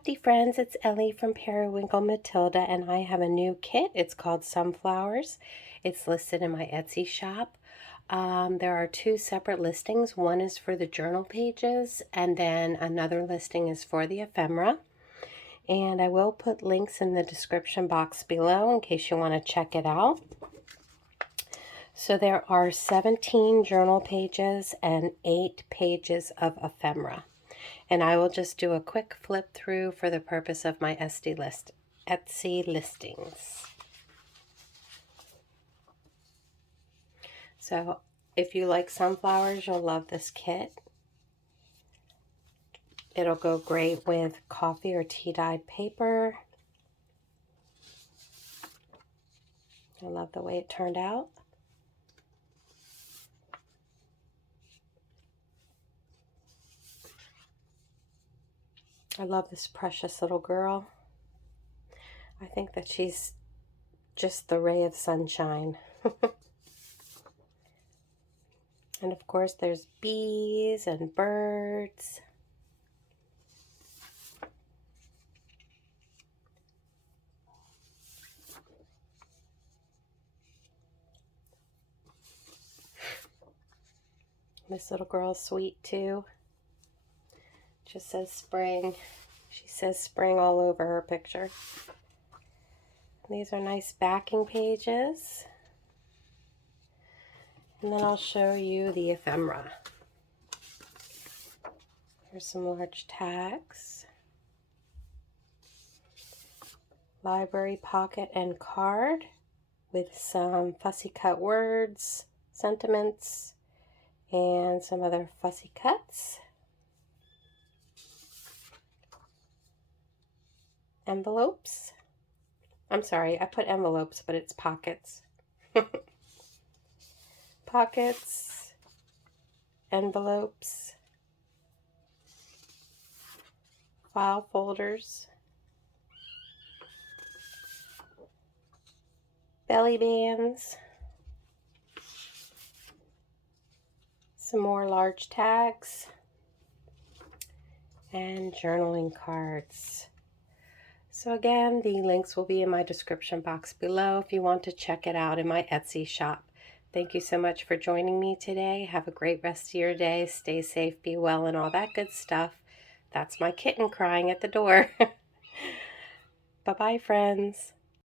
crafty friends, it's Ellie from Periwinkle Matilda, and I have a new kit. It's called Sunflowers. It's listed in my Etsy shop. There are two separate listings. One is for the journal pages, and then another listing is for the ephemera. And I will put links in the description box below in case you want to check it out. So there are 17 journal pages and 8 pages of ephemera. And I will just do a quick flip through for the purpose of my Etsy listings. So if you like sunflowers, you'll love this kit. It'll go great with coffee or tea dyed paper. I love the way it turned out. I love this precious little girl. I think that she's just the ray of sunshine. And of course there's bees and birds. This little girl's sweet too. Just says spring. She says spring all over her picture. These are nice backing pages. And then I'll show you the ephemera. Here's some large tags. Library pocket and card with some fussy cut words, sentiments, and some other fussy cuts. Envelopes. I'm sorry, I put envelopes, but it's pockets. Pockets, envelopes, file folders, belly bands, some more large tags, and journaling cards. So again, the links will be in my description box below if you want to check it out in my Etsy shop. Thank you so much for joining me today. Have a great rest of your day. Stay safe, be well, and all that good stuff. That's my kitten crying at the door. Bye-bye, friends.